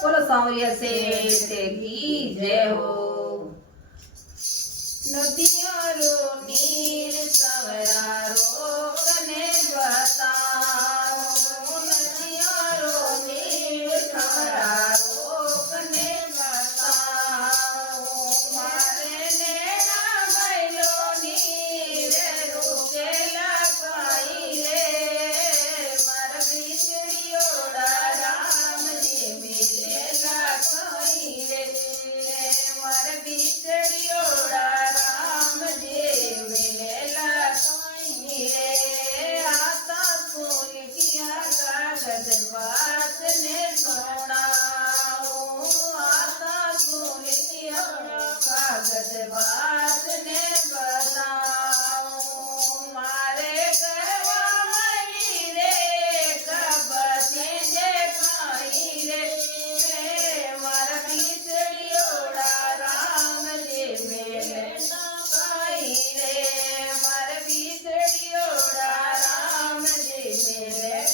બોલો સાવરિયા શેઠ કી જય હો। નદિયારો નીર સવરારો કને બતાવો, નદિયારો નીર સવરારો કને બતાવો, મારે નેણા મૈલો નીર રૂકેલા કાઈ રે, મારા બીજળીઓડા રામજી મિલેલા કાઈ રે, મારા બીજળીઓડા बात ने सुनाओ, आता सुनिया कागज बात ने बताओ, मारे करवा मई रे कब जे खाई रे, मारा बीजड़ियोड़ा राम जे मेले खाई रे, मारा बीजड़ियोड़ा राम जे मेले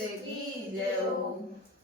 की जय हो।